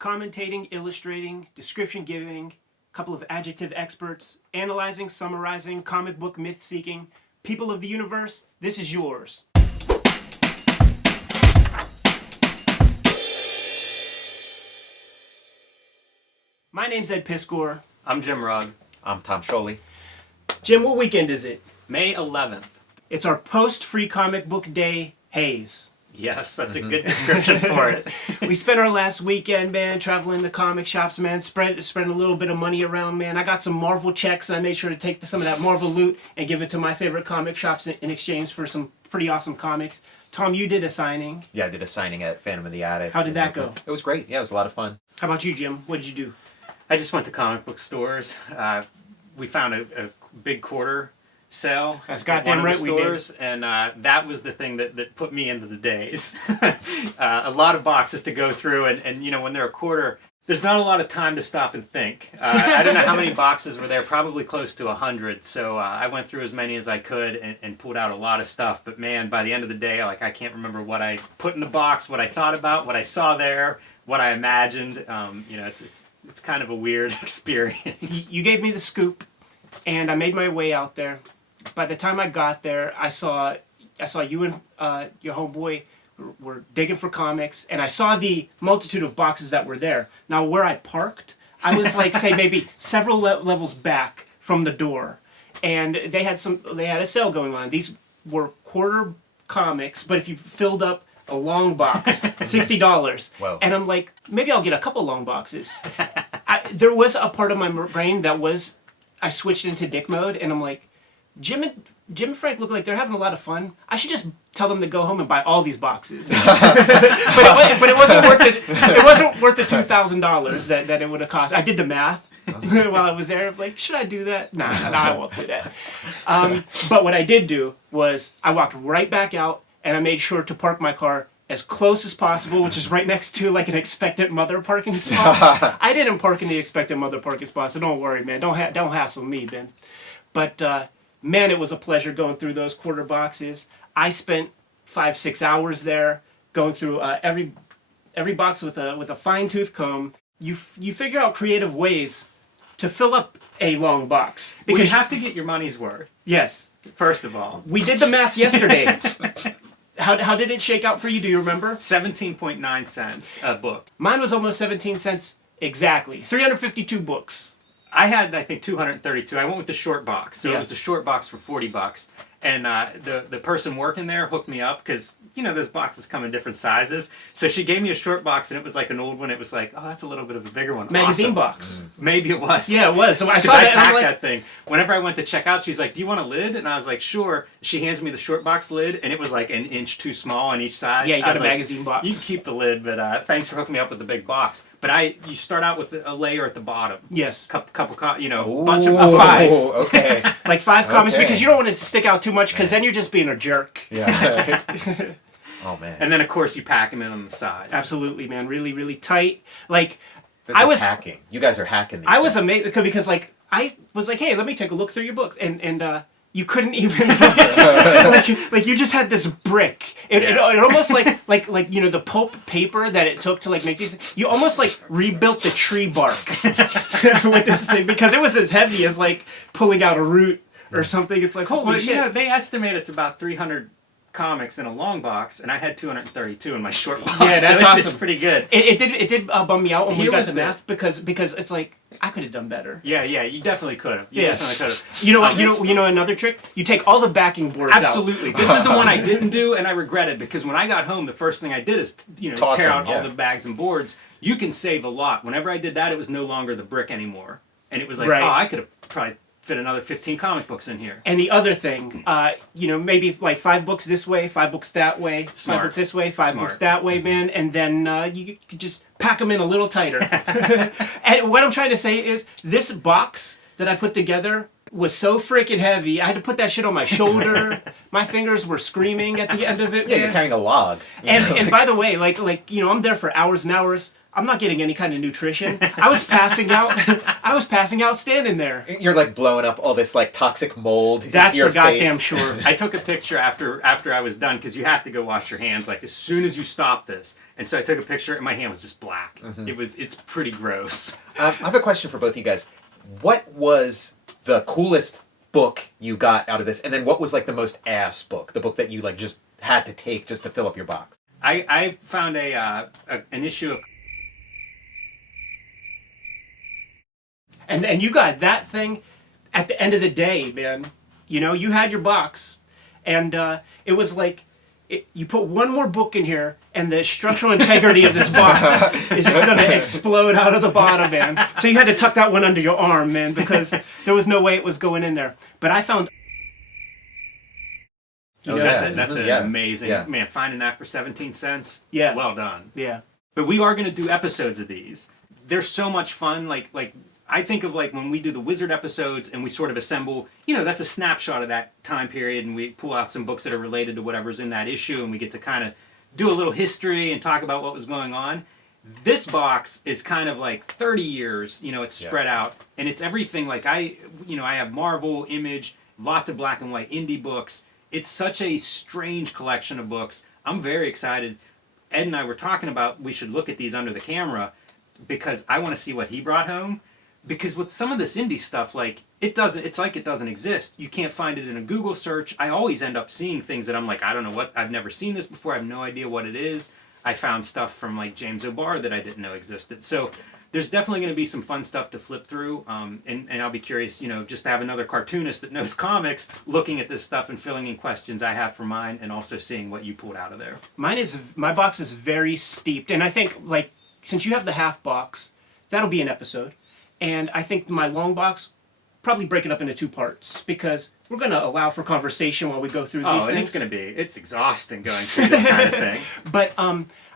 commentating, illustrating, description giving, a couple of adjective experts, analyzing, summarizing, comic book myth seeking. People of the universe, this is yours. My name's Ed Piscor. I'm Jim Rugg. I'm Tom Scholey. Jim, what weekend is it? May 11th. It's our post-Free Comic Book Day haze. Yes, that's a good description for it. We spent our last weekend, man, traveling to comic shops, man, spreading a little bit of money around, man. I got some Marvel checks. I made sure to take some of that Marvel loot and give it to my favorite comic shops in exchange for some pretty awesome comics. Tom, you did a signing. Yeah, I did a signing at Phantom of the Attic. How did that go? It was great. Yeah, it was a lot of fun. How about you, Jim? What did you do? I just went to comic book stores. We found a big quarter sale. That's goddamn right we did. And that was the thing that put me into the days. A lot of boxes to go through, and you know, when they're a quarter, there's not a lot of time to stop and think. I don't know how many boxes were there, probably close to 100. So I went through as many as I could and pulled out a lot of stuff. But man, by the end of the day, like, I can't remember what I put in the box, what I thought about, what I saw there, what I imagined. You know, it's kind of a weird experience. You gave me the scoop, and I made my way out there. By the time I got there, I saw you and your homeboy were digging for comics, and I saw the multitude of boxes that were there. Now, where I parked, I was like, say, maybe several levels back from the door, and they had a sale going on. These were quarter comics, but if you filled up a long box, $60. Whoa. And I'm like, maybe I'll get a couple long boxes. There was a part of my brain that was, I switched into dick mode, and I'm like, Jim and Frank look like they're having a lot of fun. I should just tell them to go home and buy all these boxes. but it wasn't worth it. It wasn't worth the $2,000 that it would have cost. I did the math while I was there. I'm like, should I do that? Nah, I won't do that. But what I did do was I walked right back out, and I made sure to park my car as close as possible, which is right next to like an expectant mother parking spot. I didn't park in the expectant mother parking spot, so don't worry, man. Don't hassle me, Ben. But man, it was a pleasure going through those quarter boxes. I spent 5-6 hours there going through every box with a fine-tooth comb. You figure out creative ways to fill up a long box Because you have to get your money's worth. Yes. First of all, We did the math yesterday. How did it shake out for you? Do you remember? 17.9 cents a book. Mine was almost 17 cents exactly. 352 books. I had, I think, 232. I went with the short box. So Yeah. it was a short box for $40. And the person working there hooked me up because, you know, those boxes come in different sizes. So she gave me a short box, and it was like an old one. It was like, oh, that's a little bit of a bigger one. Magazine Awesome. box. Maybe it was. Yeah, it was. So I 'Cause saw I that and I'm packed like, that thing. Whenever I went to check out, she's like, do you want a lid? And I was like, sure. She hands me the short box lid, and it was like an inch too small on each side. yeah, you I got was a like, magazine box. you can keep the lid, but thanks for hooking me up with the big box. But you start out with a layer at the bottom. Yes. Couple, Ooh, bunch of 5. Okay. Like 5 comics Okay. because you don't want it to stick out too much because then you're just being a jerk. Yeah. Oh man. And then of course you pack them in on the sides. Absolutely, man. Really, really tight. Like, This I is was hacking. You guys are hacking these I was things. amazed because like I was like, hey, let me take a look through your books, and you couldn't even like you just had this brick. It almost like you know, the pulp paper that it took to like make these. You almost like rebuilt the tree bark with this thing because it was as heavy as like pulling out a root or something. It's like, holy Well, shit. you know, they estimate it's about 300 comics in a long box, and I had 232 in my short box. Yeah, that's so awesome. It's pretty good. It did bum me out when we Here got was the the- math because it's like I could have done better. Yeah, you definitely could have. Yeah. Definitely could have. You know what? You know another trick? You take all the backing boards out. Absolutely. This is the one I didn't do, and I regretted because when I got home, the first thing I did is Toss tear them, out all yeah. the bags and boards. You can save a lot. Whenever I did that, it was no longer the brick anymore, and it was like, Right. oh, I could have probably fit another 15 comic books in here. And the other thing, you know, maybe like 5 books this way, 5 books that way, 5 Smart. books this way, 5 Smart. books that way, man, and then you could just pack them in a little tighter. And what I'm trying to say is, this box that I put together was so freaking heavy. I had to put that shit on my shoulder. My fingers were screaming at the end of it. Yeah, man. you're carrying a log. And by the way, like you know, I'm there for hours and hours. I'm not getting any kind of nutrition. I was passing out. I was passing out standing there. You're like blowing up all this like toxic mold. That's into your for goddamn face. sure. I took a picture after I was done because you have to go wash your hands like as soon as you stop this. And so I took a picture and my hand was just black. It's pretty gross. I have a question for both of you guys. What was the coolest book you got out of this, and then what was like the most ass book? The book that you like just had to take just to fill up your box. I found an issue of. And you got that thing at the end of the day, man. You know, you had your box, and it was like you put one more book in here, and the structural integrity of this box is just going to explode out of the bottom, man. So you had to tuck that one under your arm, man, because there was no way it was going in there. But I found. That's an amazing man. Finding that for 17 cents. Yeah. Well done. Yeah. But we are going to do episodes of these. They're so much fun. Like I think of like when we do the Wizard episodes and we sort of assemble, you know, that's a snapshot of that time period and we pull out some books that are related to whatever's in that issue and we get to kind of do a little history and talk about what was going on. This box is kind of like 30 years, you know, it's spread out and it's everything like I have Marvel, Image, lots of black and white indie books. It's such a strange collection of books. I'm very excited. Ed and I were talking about we should look at these under the camera because I want to see what he brought home. Because with some of this indie stuff, like it's like it doesn't exist. You can't find it in a Google search. I always end up seeing things that I'm like, I don't know what, I've never seen this before. I have no idea what it is. I found stuff from like James O'Barr that I didn't know existed. So there's definitely going to be some fun stuff to flip through. And I'll be curious, you know, just to have another cartoonist that knows comics looking at this stuff and filling in questions I have for mine and also seeing what you pulled out of there. My box is very steeped. And I think like, since you have the half box, that'll be an episode. And I think my long box, probably break it up into two parts because we're going to allow for conversation while we go through these things. And it's exhausting going through this kind of thing. But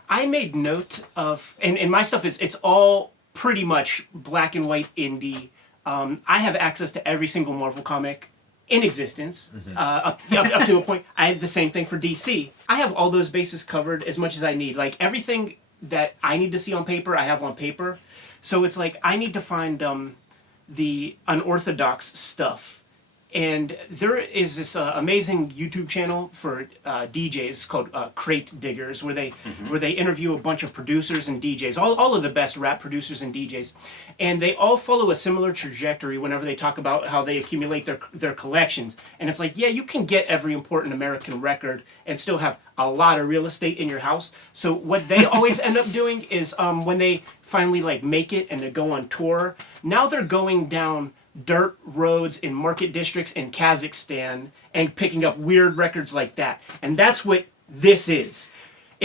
I made note of, and my stuff it's all pretty much black and white indie. I have access to every single Marvel comic in existence, up to a point. I have the same thing for DC. I have all those bases covered as much as I need. Like everything that I need to see on paper, I have on paper. So it's like I need to find the unorthodox stuff. And there is this amazing YouTube channel for DJs called Crate Diggers, where they interview a bunch of producers and DJs, all of the best rap producers and DJs, and they all follow a similar trajectory whenever they talk about how they accumulate their collections. And it's like, yeah, you can get every important American record and still have a lot of real estate in your house. So what they always end up doing is when they finally like make it and they go on tour, now they're going down dirt roads in market districts in Kazakhstan and picking up weird records like that. And that's what this is.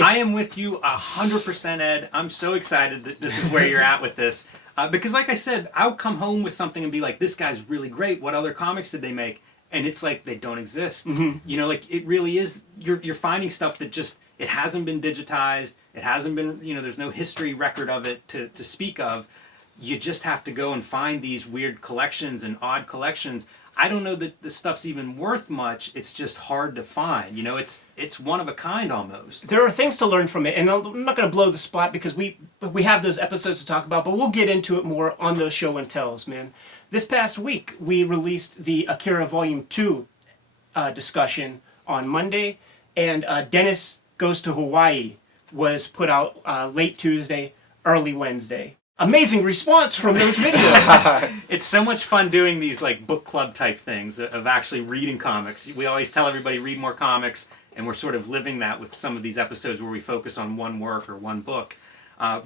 I am with you 100%, Ed. I'm so excited that this is where you're at with this. Because like I said, I'll come home with something and be like, this guy's really great. What other comics did they make? And it's like, they don't exist. You know, like it really is, you're finding stuff that just, it hasn't been digitized. It hasn't been, you know, there's no history record of it to speak of. You just have to go and find these weird collections and odd collections. I don't know that the stuff's even worth much. It's just hard to find. You know, it's one of a kind almost. There are things to learn from it, and I'm not going to blow the spot because we have those episodes to talk about, but we'll get into it more on those show and tells, man. This past week, we released the Akira Volume 2 discussion on Monday, and Dennis Goes to Hawaii was put out late Tuesday, early Wednesday. Amazing response from those videos. It's so much fun doing these like book club type things of actually reading comics. We always tell everybody read more comics, and we're sort of living that with some of these episodes where we focus on one work or one book.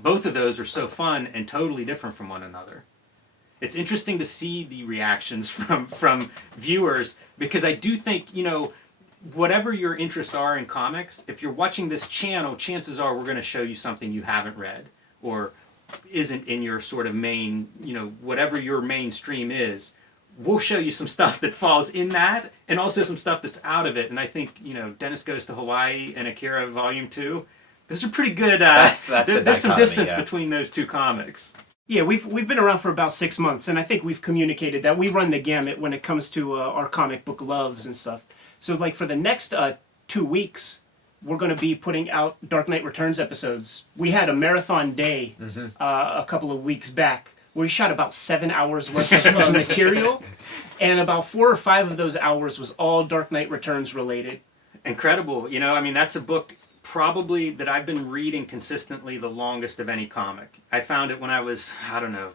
Both of those are so fun and totally different from one another. It's interesting to see the reactions from viewers because I do think, you know, whatever your interests are in comics, if you're watching this channel, chances are we're going to show you something you haven't read or isn't in your sort of main, you know, whatever your mainstream is. We'll show you some stuff that falls in that and also some stuff that's out of it. And I think, you know, Dennis Goes to Hawaii and Akira Volume 2, those are pretty good. That's there's some distance between those two comics. Yeah, we've been around for about 6 months, and I think we've communicated that we run the gamut when it comes to our comic book loves and stuff. So like for the next 2 weeks, we're going to be putting out Dark Knight Returns episodes. We had a marathon day a couple of weeks back where we shot about 7 hours worth of material, and about 4 or 5 of those hours was all Dark Knight Returns related. Incredible. You know, I mean, that's a book probably that I've been reading consistently the longest of any comic. I found it when I was, I don't know,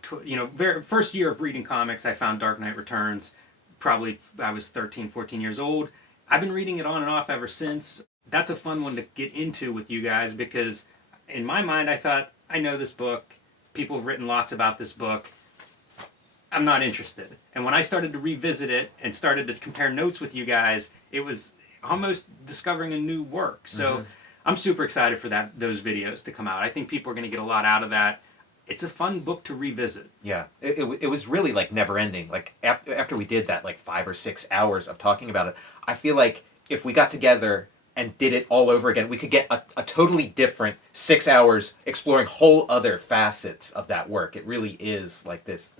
first year of reading comics, I found Dark Knight Returns. Probably I was 13, 14 years old. I've been reading it on and off ever since. That's a fun one to get into with you guys because in my mind I thought, I know this book. People have written lots about this book. I'm not interested. And when I started to revisit it and started to compare notes with you guys, it was almost discovering a new work. So I'm super excited for those videos to come out. I think people are going to get a lot out of that. It's a fun book to revisit. Yeah, it was really like never ending. Like after we did that like 5 or 6 hours of talking about it, I feel like if we got together and did it all over again, we could get a totally different 6 hours exploring whole other facets of that work. It really is like this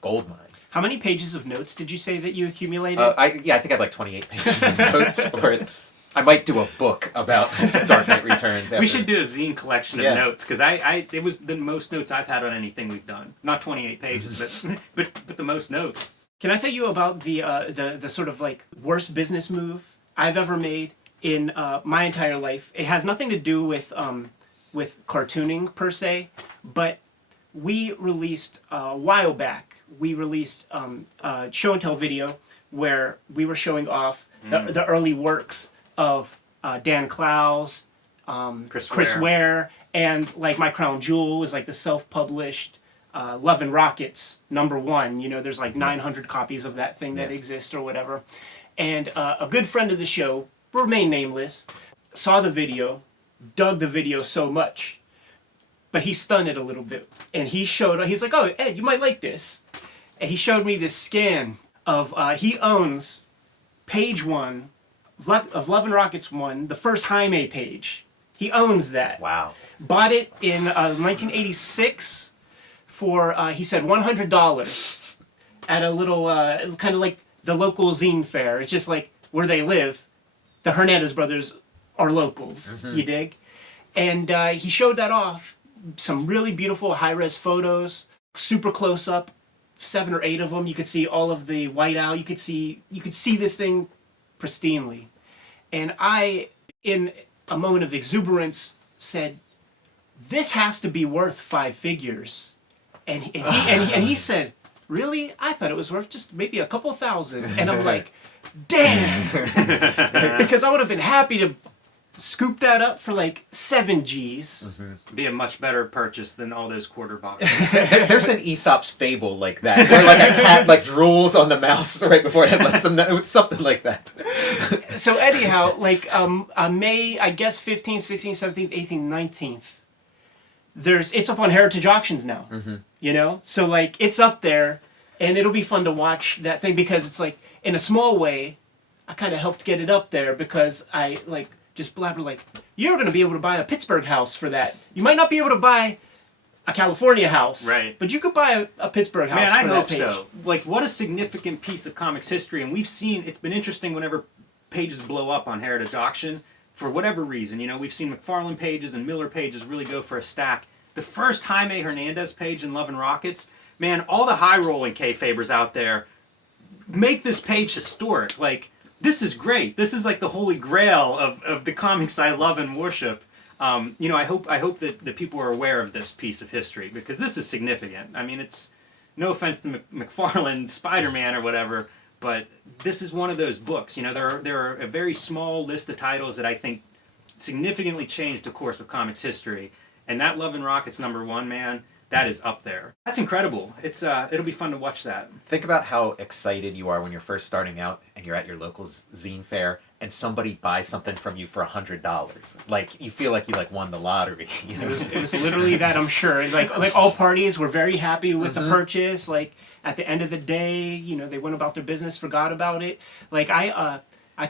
gold mine. How many pages of notes did you say that you accumulated? I think I had like 28 pages of notes for it. I might do a book about Dark Knight Returns. We should do a zine collection of notes because it was the most notes I've had on anything we've done. Not 28 pages, but the most notes. Can I tell you about the sort of like worst business move I've ever made in my entire life? It has nothing to do with cartooning per se, but we released a while back. We released a show and tell video where we were showing off the early works of Dan Clowes, Chris Ware, and like my crown jewel was like the self-published Love and Rockets #1. You know, there's like 900 copies of that thing that exist or whatever. And a good friend of the show, remain nameless, saw the video, dug the video so much, but he stunned it a little bit. And he's like, oh, Ed, you might like this. And he showed me this scan of, he owns page 1 of Love and Rockets 1, the first Jaime page. He owns that. Wow. Bought it in 1986 for, he said, $100 at a little, kind of like the local zine fair. It's just like where they live. The Hernandez brothers are locals, you dig? And he showed that off. Some really beautiful high-res photos, super close-up, 7 or 8 of them. You could see all of the whiteout. You could see this thing pristinely. And I, in a moment of exuberance, said, this has to be worth 5 figures. And he said, really? I thought it was worth just maybe a couple thousand. And I'm like, damn! Because I would have been happy to scoop that up for like 7 G's. Be a much better purchase than all those quarter boxes. There's an Aesop's fable like that, where like a cat like drools on the mouse right before it lets them know. It was something like that. So anyhow, like May, I guess 15th, 16th, 17th, 18th, 19th, it's up on Heritage Auctions now. You know? So like it's up there, and it'll be fun to watch that thing because it's like, in a small way, I kind of helped get it up there because I like just blabber like, you're going to be able to buy a Pittsburgh house for that. You might not be able to buy a California house, right? But you could buy a Pittsburgh house. Man, for I that hope page. so. Like, what a significant piece of comics history, and we've seen it's been interesting whenever pages blow up on Heritage Auction for whatever reason. You know, we've seen McFarlane pages and Miller pages really go for a stack. The first Jaime Hernandez page in Love and Rockets, man, all the high rolling Kayfabers out there make this page historic. Like, this is great. This is like the holy grail of the comics I love and worship. You know, I hope that people are aware of this piece of history because this is significant. I mean, it's no offense to McFarlane, Spider-Man or whatever, but this is one of those books. You know, there are a very small list of titles that I think significantly changed the course of comics history, and that Love and Rockets #1, man, that is up there. That's incredible. It's it'll be fun to watch that. Think about how excited you are when you're first starting out and you're at your local zine fair and somebody buys something from you for $100. Like, you feel like you like won the lottery. You know? It was literally that, I'm sure. Like all parties were very happy with the purchase. Like at the end of the day, you know, they went about their business, forgot about it. Like I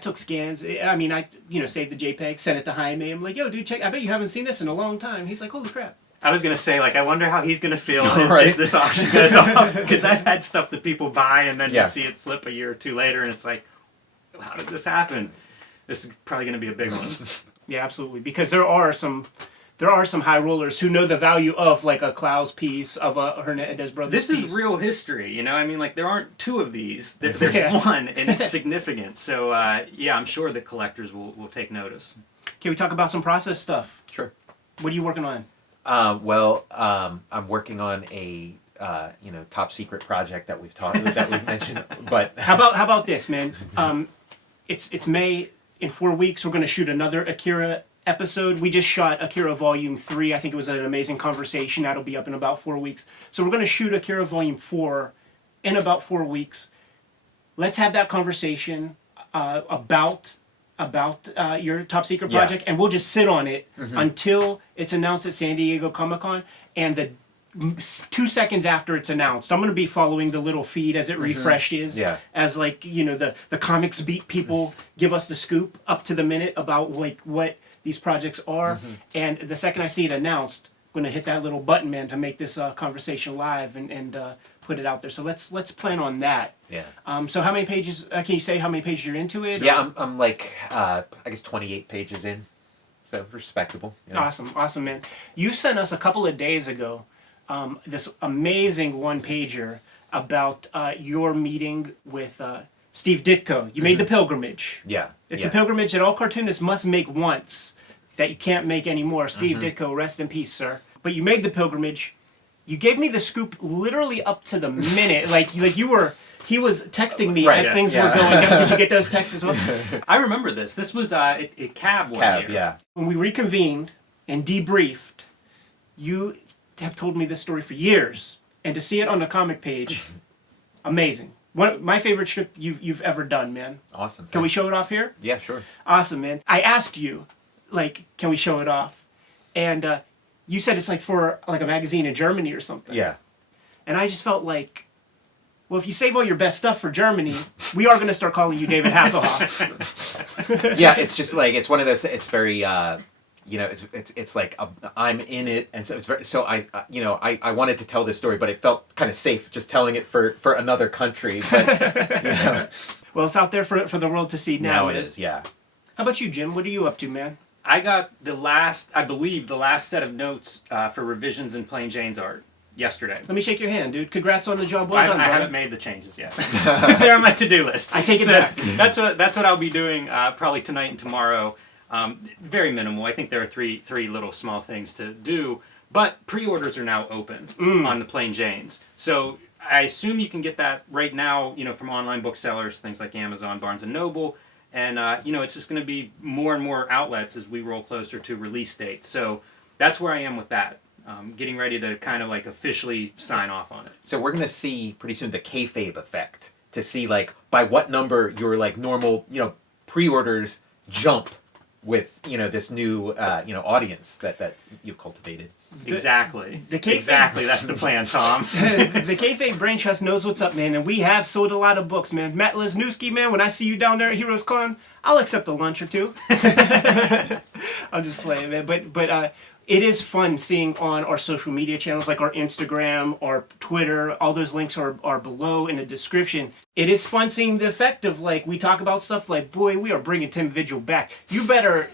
took scans. I mean, I saved the JPEG, sent it to Jaime. I'm like, yo, dude, check. I bet you haven't seen this in a long time. He's like, holy crap. I was going to say, like, I wonder how he's going to feel Right. as this auction goes off. Because I've had stuff that people buy and then you see it flip a year or two later and it's like, how did this happen? This is probably going to be a big one. Yeah, absolutely. Because there are some high rollers who know the value of like a Klaus piece, of a Hernandez Brothers This piece. is real history, you know. I mean, like there aren't two of these. There's one, and it's significant. So yeah, I'm sure that collectors will take notice. Can we talk about some process stuff? Sure. What are you working on? I'm working on a top secret project that we've mentioned. But How about this, man? It's May. In 4 weeks, we're going to shoot another Akira episode. We just shot Akira Volume 3. I think it was an amazing conversation. That'll be up in about 4 weeks. So we're going to shoot Akira Volume 4 in about 4 weeks. Let's have that conversation about your top secret project, and we'll just sit on it until it's announced at San Diego Comic-Con, and the 2 seconds after it's announced, I'm going to be following the little feed as it refreshes, as like, the comics beat people give us the scoop up to the minute about like what these projects are, and the second I see it announced, I'm going to hit that little button, man, to make this conversation live and put it out there. So let's plan on that. Yeah. So how many pages? Can you say how many pages you're into it? Yeah, I'm like I guess 28 pages in, so respectable. You know? Awesome, man. You sent us a couple of days ago this amazing one-pager about your meeting with Steve Ditko. You made the pilgrimage. Yeah. It's a pilgrimage that all cartoonists must make once that you can't make anymore. Steve Ditko, rest in peace, sir. But you made the pilgrimage. You gave me the scoop literally up to the minute. He was texting me as things were going down. Did you get those texts as well? I remember this. This was at Cab one year. Yeah. When we reconvened and debriefed, you have told me this story for years. And to see it on the comic page, amazing. My favorite strip you've ever done, man. Awesome. Can we show it off here? Yeah, sure. Awesome, man. I asked you, can we show it off? And you said it's like for like a magazine in Germany or something. Yeah. And I just felt like, well, if you save all your best stuff for Germany, we are going to start calling you David Hasselhoff. Yeah, it's just like, it's one of those, it's very, it's like I'm in it, and so it's very, so I wanted to tell this story, but it felt kind of safe just telling it for another country. But, Well, it's out there for the world to see now. Now it is, yeah. How about you, Jim? What are you up to, man? I got the last set of notes for revisions in Plain Jane's art yesterday. Let me shake your hand, dude. Congrats on the job well done, I brother. haven't made the changes yet. They're on my to-do list. I take it back. That's what I'll be doing probably tonight and tomorrow. Very minimal. I think there are three little small things to do, but pre-orders are now open on the Plain Janes. So I assume you can get that right now, from online booksellers, things like Amazon, Barnes & Noble, and it's just going to be more and more outlets as we roll closer to release date. So that's where I am with that. Getting ready to kind of like officially sign off on it. So we're going to see pretty soon the Kayfabe effect, to see like by what number your like normal, pre-orders jump with, this new, audience that you've cultivated. Exactly. Kayfabe, exactly. That's the plan, Tom. The Kayfabe Brain Trust knows what's up, man, and we have sold a lot of books, man. Matt Lesniewski, man, when I see you down there at Heroes Con, I'll accept a lunch or two. I'm just playing, man. But it is fun seeing on our social media channels, like our Instagram, our Twitter, all those links are below in the description. It is fun seeing the effect of, like, we talk about stuff like, boy, we are bringing Tim Vigil back. You better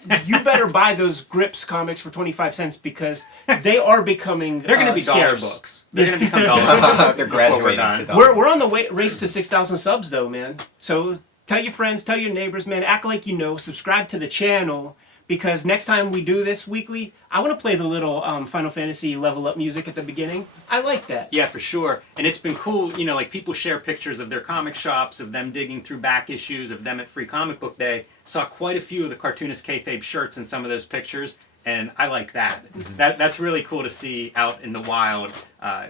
buy those Grips comics for 25 cents because they are becoming They're going to be dollar scarce. books. They're going to become dollar books. They're graduating to dollar. We're on the race to 6,000 subs, though, man. So tell your friends, tell your neighbors, man. Act like you know. Subscribe to the channel. Because next time we do this weekly, I want to play the little Final Fantasy level up music at the beginning. I like that. Yeah, for sure. And it's been cool, like people share pictures of their comic shops, of them digging through back issues, of them at Free Comic Book Day. Saw quite a few of the Cartoonist Kayfabe shirts in some of those pictures, and I like that. That's really cool to see out in the wild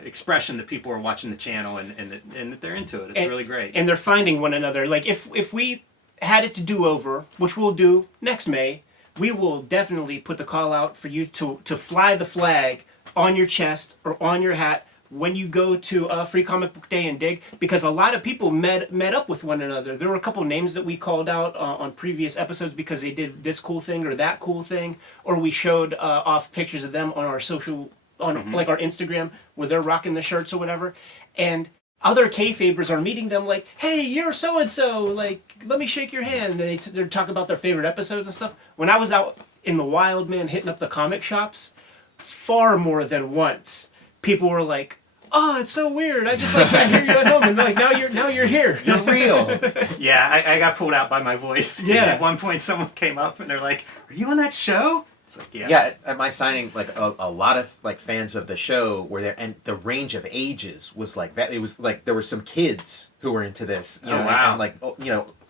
expression that people are watching the channel and that they're into it. It's really great. And they're finding one another. Like, if we had it to do over, which we'll do next May, we will definitely put the call out for you to fly the flag on your chest or on your hat when you go to Free Comic Book Day and dig, because a lot of people met up with one another. There were a couple names that we called out on previous episodes because they did this cool thing or that cool thing, or we showed off pictures of them on our social, like our Instagram, where they're rocking the shirts or whatever, and other Kayfabers are meeting them like, hey, you're so-and-so, like, let me shake your hand. And they're talking about their favorite episodes and stuff. When I was out in the wild, man, hitting up the comic shops far more than once. People were like, "Oh, it's so weird. I just like can't hear you at home." And like now you're here. You're real. Yeah, I got pulled out by my voice. Yeah. At one point, someone came up and they're like, "Are you on that show?" It's like, yes. Yeah, at my signing, like a lot of like fans of the show were there, and the range of ages was like that. It was like there were some kids who were into this. You know, wow. and like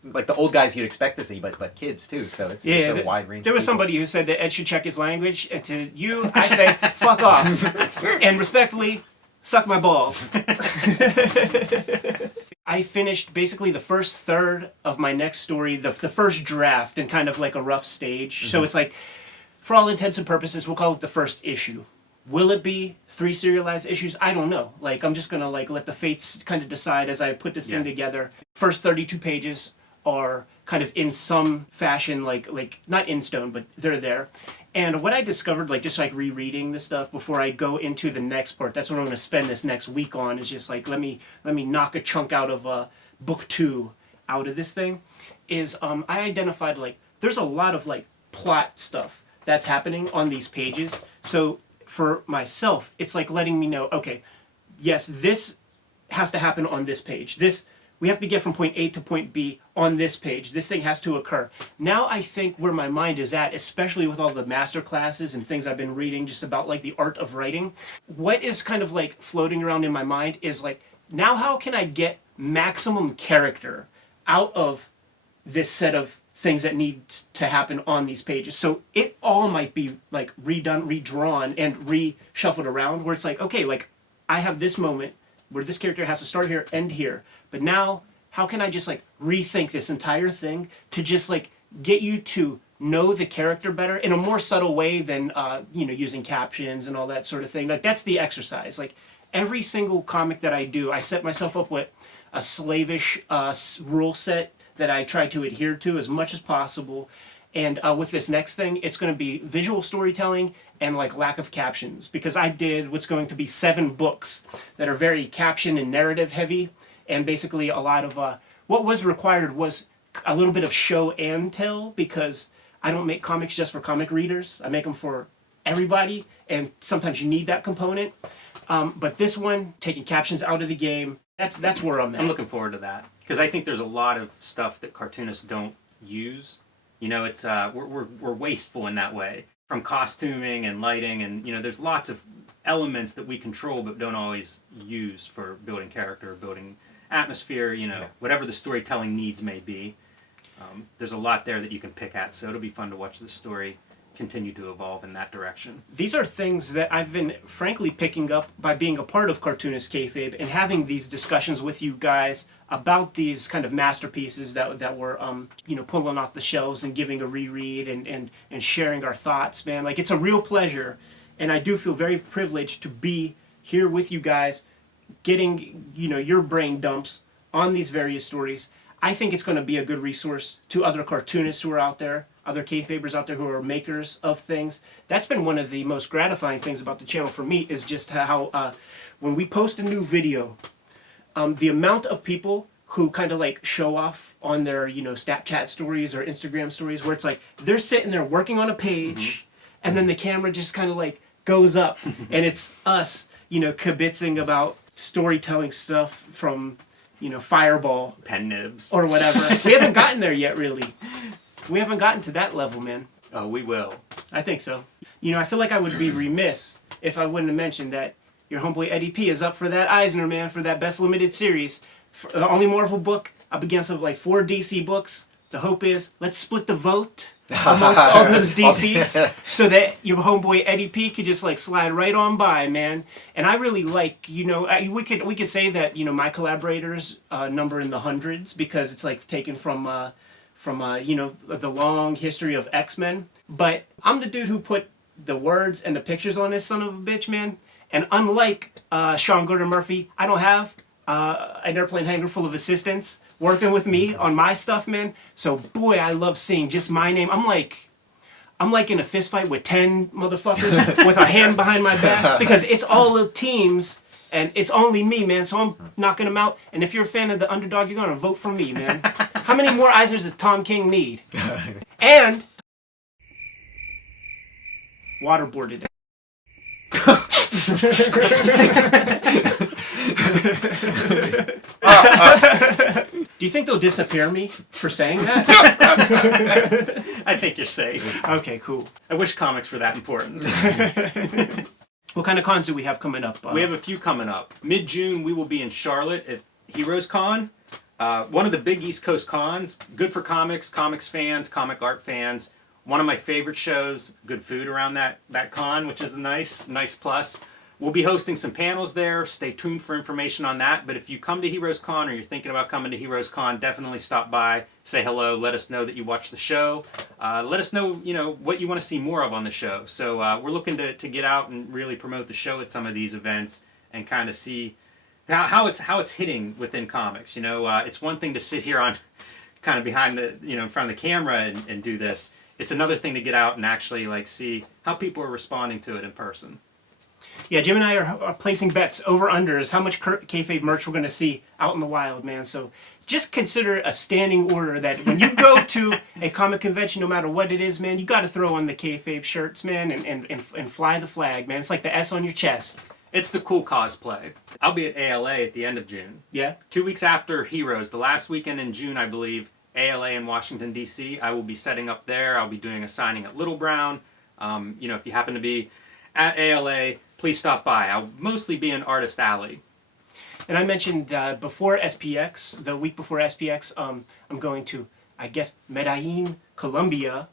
like the old guys you'd expect to see, but kids too. So it's a wide range. There of was people. somebody who said that Ed should check his language, and to you, I say, fuck off, and respectfully, suck my balls. I finished basically the first third of my next story, the first draft, in kind of like a rough stage. Mm-hmm. So it's like, for all intents and purposes, we'll call it the first issue. Will it be 3 serialized issues? I don't know. Like, I'm just gonna like let the fates kind of decide as I put this thing together. First 32 pages are kind of in some fashion, like not in stone, but they're there. And what I discovered, like just like rereading this stuff before I go into the next part, that's what I'm gonna spend this next week on. Is just like let me knock a chunk out of book 2 out of this thing. Is I identified like there's a lot of like plot stuff that's happening on these pages. So for myself, it's like letting me know, okay, yes, this has to happen on this page. This, we have to get from point A to point B on this page. This thing has to occur. Now I think where my mind is at, especially with all the master classes and things I've been reading just about like the art of writing, what is kind of like floating around in my mind is like, now how can I get maximum character out of this set of things that need to happen on these pages? So it all might be like redone, redrawn, and reshuffled around where it's like, okay, like I have this moment where this character has to start here, end here. But now, how can I just like rethink this entire thing to just like get you to know the character better in a more subtle way than, using captions and all that sort of thing. Like that's the exercise. Like every single comic that I do, I set myself up with a slavish rule set that I try to adhere to as much as possible. And with this next thing, it's going to be visual storytelling and like lack of captions, because I did what's going to be 7 books that are very caption and narrative heavy, and basically a lot of what was required was a little bit of show and tell, because I don't make comics just for comic readers. I make them for everybody, and sometimes you need that component. But this one, taking captions out of the game, that's where I'm at. I'm looking forward to that, because I think there's a lot of stuff that cartoonists don't use. You know, it's we're wasteful in that way, from costuming and lighting, and there's lots of elements that we control but don't always use for building character, building atmosphere. Whatever the storytelling needs may be. There's a lot there that you can pick at, so it'll be fun to watch the story continue to evolve in that direction. These are things that I've been frankly picking up by being a part of Cartoonist Kayfabe and having these discussions with you guys about these kind of masterpieces that we're pulling off the shelves and giving a reread and sharing our thoughts, man. Like it's a real pleasure, and I do feel very privileged to be here with you guys, getting your brain dumps on these various stories. I think it's going to be a good resource to other cartoonists who are out there, other kayfabers out there who are makers of things. That's been one of the most gratifying things about the channel for me, is just how when we post a new video, the amount of people who kind of like show off on their Snapchat stories or Instagram stories, where it's like they're sitting there working on a page, and then the camera just kind of like goes up, and it's us kibitzing about storytelling stuff from Fireball, Pen nibs, or whatever. We haven't gotten there yet, really. We haven't gotten to that level, man. Oh, we will. I think so. I feel like I would be remiss if I wouldn't have mentioned that your homeboy Eddie P is up for that Eisner, man, for that best limited series. For the only Marvel book up against like 4 DC books. The hope is, let's split the vote amongst all those DCs so that your homeboy Eddie P could just like slide right on by, man. And I really like, we could say that my collaborators number in the hundreds, because it's like taken from the long history of X-Men. But I'm the dude who put the words and the pictures on this son of a bitch, man. And unlike Sean Gordon Murphy, I don't have an airplane hangar full of assistants working with me on my stuff, man. So boy, I love seeing just my name. I'm like in a fist fight with 10 motherfuckers with a hand behind my back, because it's all the teams and it's only me, man. So I'm knocking them out. And if you're a fan of the underdog, you're gonna vote for me, man. How many more Eisners does Tom King need? And waterboarded it. Do you think they'll disappear me for saying that? I think you're safe. Okay, cool. I wish comics were that important. What kind of cons do we have coming up? We have a few coming up. Mid-June, we will be in Charlotte at Heroes Con. One of the big East Coast cons. Good for comics fans, comic art fans. One of my favorite shows. Good food around that con, which is a nice plus. We'll be hosting some panels there. Stay tuned for information on that. But if you come to Heroes Con or you're thinking about coming to Heroes Con, definitely stop by, say hello, let us know that you watched the show. Let us know, what you want to see more of on the show. So we're looking to get out and really promote the show at some of these events and kind of see how it's hitting within comics. It's one thing to sit here on kind of behind the, in front of the camera and do this. It's another thing to get out and actually see how people are responding to it in person. Yeah, Jim and I are placing bets over-unders, how much Kayfabe merch we're going to see out in the wild, man. So just consider a standing order that when you go to a comic convention, no matter what it is, man, you got to throw on the Kayfabe shirts, man, and fly the flag, man. It's like the S on your chest. It's the cool cosplay. I'll be at ALA at the end of June. Yeah? 2 weeks after Heroes, the last weekend in June, I believe, ALA in Washington, D.C. I will be setting up there. I'll be doing a signing at Little Brown. If you happen to be at ALA, please stop by. I'll mostly be in Artist Alley. And I mentioned before SPX, the week before SPX, I'm going to, I guess, Medellin, Colombia,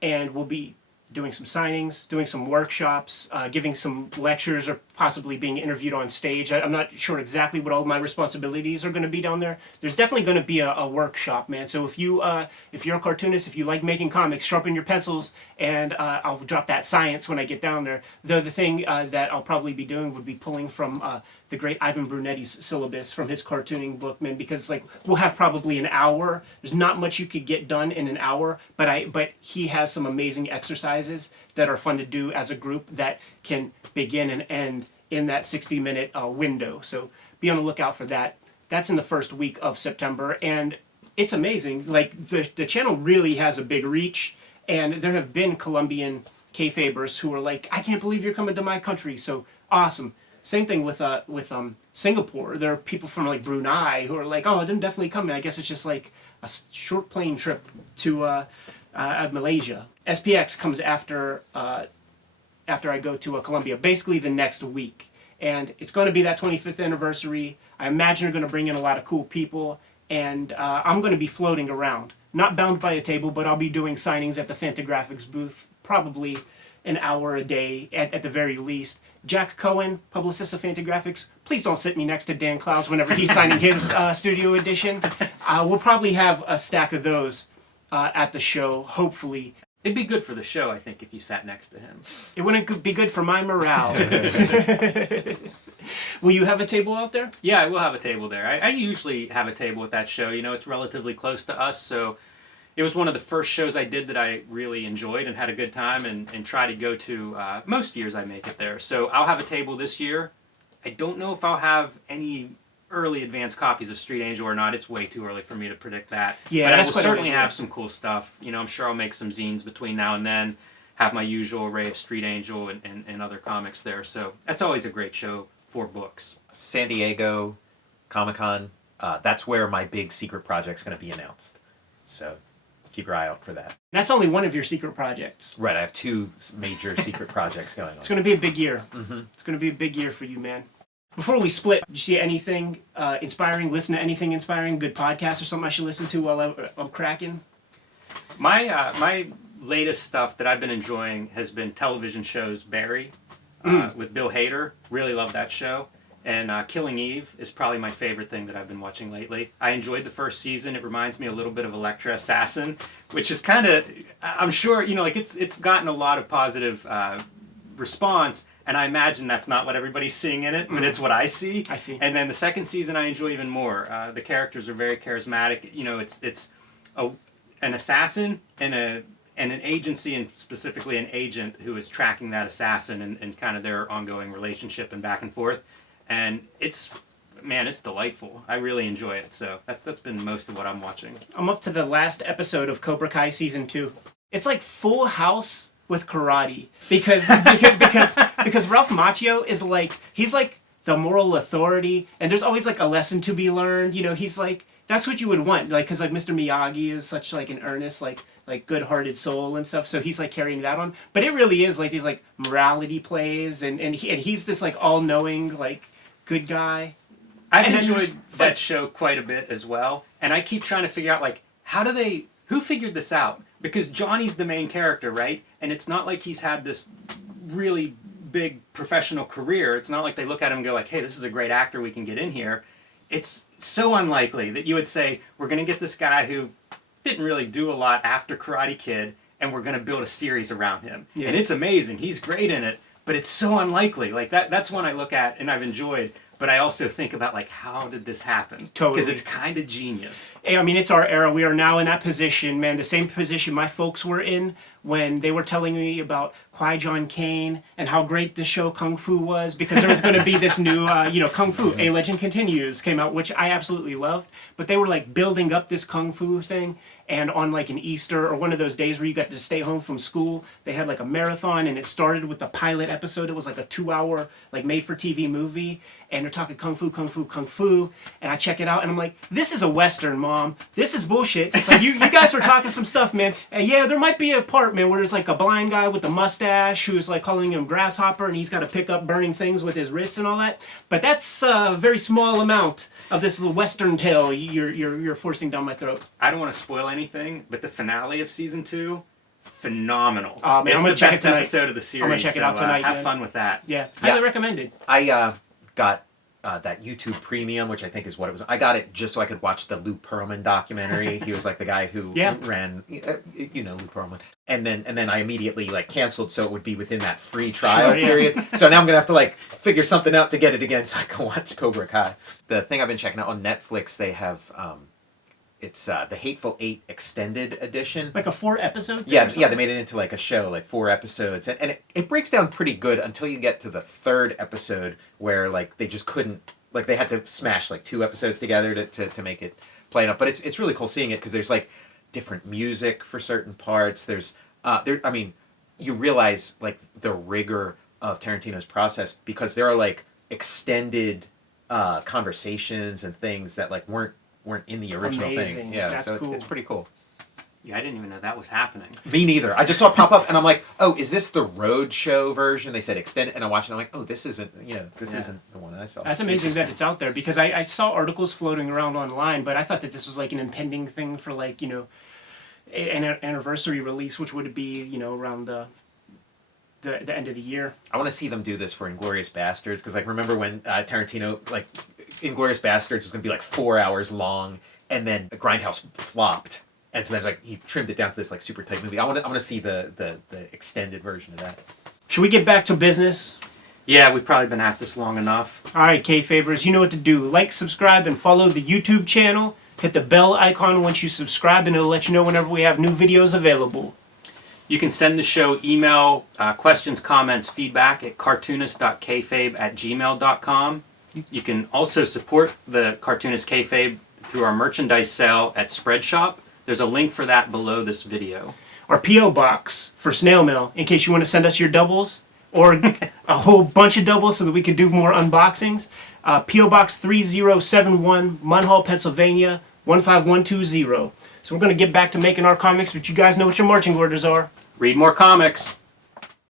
and we'll be doing some signings, doing some workshops, giving some lectures, or possibly being interviewed on stage. I'm not sure exactly what all my responsibilities are going to be down there. There's definitely going to be a workshop, man. So if you're a cartoonist, if you like making comics, sharpen your pencils, and I'll drop that science when I get down there. The thing that I'll probably be doing would be pulling from the great Ivan Brunetti's syllabus from his cartooning book, man, because we'll have probably an hour. There's not much you could get done in an hour, but he has some amazing exercises that are fun to do as a group that can begin and end in that 60-minute window. So be on the lookout for that. That's in the first week of September, and it's amazing. The channel really has a big reach, and there have been Colombian Kayfabers who are like, I can't believe you're coming to my country. So awesome. Same thing with Singapore. There are people from Brunei who are like, oh, I'm definitely coming. I guess it's just like a short plane trip to Malaysia. SPX comes after I go to Colombia, basically the next week. And it's going to be that 25th anniversary. I imagine they're going to bring in a lot of cool people. And I'm going to be floating around. Not bound by a table, but I'll be doing signings at the Fantagraphics booth, probably an hour a day at the very least. Jack Cohen, publicist of Fantagraphics, please don't sit me next to Dan Clowes whenever he's signing his studio edition. We'll probably have a stack of those at the show, hopefully. It'd be good for the show, I think, if you sat next to him. It wouldn't be good for my morale. Will you have a table out there? Yeah, I will have a table there. I usually have a table at that show. It's relatively close to us, so it was one of the first shows I did that I really enjoyed and had a good time and try to go to. Most years I make it there. So I'll have a table this year. I don't know if I'll have any early advanced copies of Street Angel or not. It's way too early for me to predict that. Yeah, but I will certainly have some cool stuff. I'm sure I'll make some zines between now and then, have my usual array of Street Angel and other comics there. So that's always a great show for books. San Diego Comic-Con, that's where my big secret project's going to be announced. So keep your eye out for that. That's only one of your secret projects. Right, I have two major secret projects going on. It's going to be a big year. Mm-hmm. It's going to be a big year for you, man. Before we split, did you see anything inspiring? Listen to anything inspiring? Good podcast or something I should listen to while I'm cracking? My latest stuff that I've been enjoying has been television shows. Barry with Bill Hader. Really love that show. And Killing Eve is probably my favorite thing that I've been watching lately. I enjoyed the first season. It reminds me a little bit of Elektra Assassin, which is kind of, I'm sure, it's gotten a lot of positive response. And I imagine that's not what everybody's seeing in it, but it's what I see. I see. And then the second season I enjoy even more. The characters are very charismatic. It's an assassin and an agency, and specifically an agent who is tracking that assassin and kind of their ongoing relationship and back and forth. And it's delightful. I really enjoy it. So that's been most of what I'm watching. I'm up to the last episode of Cobra Kai Season 2. It's like Full House with karate because Ralph Macchio is like, he's like the moral authority, and there's always like a lesson to be learned. You know, he's like, that's what you would want, like, because like Mr. Miyagi is such like an earnest, like good-hearted soul and stuff. So he's like carrying that on. But it really is like these like morality plays, and he's this like all-knowing like good guy. I've enjoyed that show quite a bit as well, and I keep trying to figure out like who figured this out? Because Johnny's the main character, right? And it's not like he's had this really big professional career. It's not like they look at him and go like, hey, this is a great actor, we can get in here. It's so unlikely that you would say, we're going to get this guy who didn't really do a lot after Karate Kid, and we're going to build a series around him. Yeah. And it's amazing. He's great in it, but it's so unlikely. Like that's one I look at and I've enjoyed. But I also think about, like, how did this happen? Totally. Because it's kind of genius. I mean, it's our era. We are now in that position, man. The same position my folks were in when they were telling me about Qui-Gon Kane and how great the show Kung Fu was, because there was going to be this new, Kung Fu, A Legend Continues came out, which I absolutely loved. But they were, like, building up this Kung Fu thing. And on, like, an Easter or one of those days where you got to stay home from school, they had, like, a marathon, and it started with the pilot episode. It was, like, a 2-hour, like, made-for-TV movie. And they're talking Kung Fu, Kung Fu, Kung Fu. And I check it out, and I'm like, this is a Western, Mom. This is bullshit. Like, you guys were talking some stuff, man. And yeah, there might be a part, man, where there's, like, a blind guy with a mustache who's, like, calling him Grasshopper, and he's got to pick up burning things with his wrists and all that. But that's a very small amount of this little Western tale you're forcing down my throat. I don't want to spoil anything, but the finale of season 2, phenomenal. Oh, man, it's I'm gonna the check best it tonight. episode of the series. I'm gonna check it out tonight. Have fun with that. Yeah, highly recommended. I got that YouTube Premium, which I think is what it was. I got it just so I could watch the Lou Pearlman documentary. He was like the guy who ran, Lou Pearlman. And then I immediately like canceled so it would be within that free trial period. So now I'm gonna have to like figure something out to get it again so I can watch Cobra Kai. The thing I've been checking out on Netflix, they have it's the Hateful 8 extended edition. Like a 4-episode? Yeah, they made it into like a show, like 4 episodes. And it breaks down pretty good until you get to the 3rd episode where like they just couldn't, like they had to smash like 2 episodes together to make it play enough. But it's really cool seeing it because there's like different music for certain parts. There's, you realize like the rigor of Tarantino's process because there are like extended conversations and things that like weren't in the original thing. Yeah, that's so cool. It's pretty cool. Yeah, I didn't even know that was happening. Me neither. I just saw it pop up and I'm like, oh, is this the Roadshow version? They said extended, and I watched it and I'm like, oh, this isn't the one I saw. That's amazing that it's out there because I saw articles floating around online, but I thought that this was like an impending thing for like, an anniversary release, which would be, around the end of the year. I want to see them do this for Inglourious Basterds because like remember when Tarantino like Inglourious Basterds was going to be like 4 hours long and then Grindhouse flopped and so then like he trimmed it down to this like super tight movie. I want to see the extended version of that. Should we get back to business? Yeah, we've probably been at this long enough. All right, Kayfabers, you know what to do. Like, subscribe, and follow the YouTube channel. Hit the bell icon once you subscribe and it'll let you know whenever we have new videos available. You can send the show email, questions, comments, feedback at cartoonist.kayfabe@gmail.com. You can also support the Cartoonist Kayfabe through our merchandise sale at Spreadshop. There's a link for that below this video. Our P.O. Box for Snail Mail, in case you want to send us your doubles, or a whole bunch of doubles so that we could do more unboxings. P.O. Box 3071, Munhall, Pennsylvania, 15120. So we're going to get back to making our comics, but you guys know what your marching orders are. Read more comics.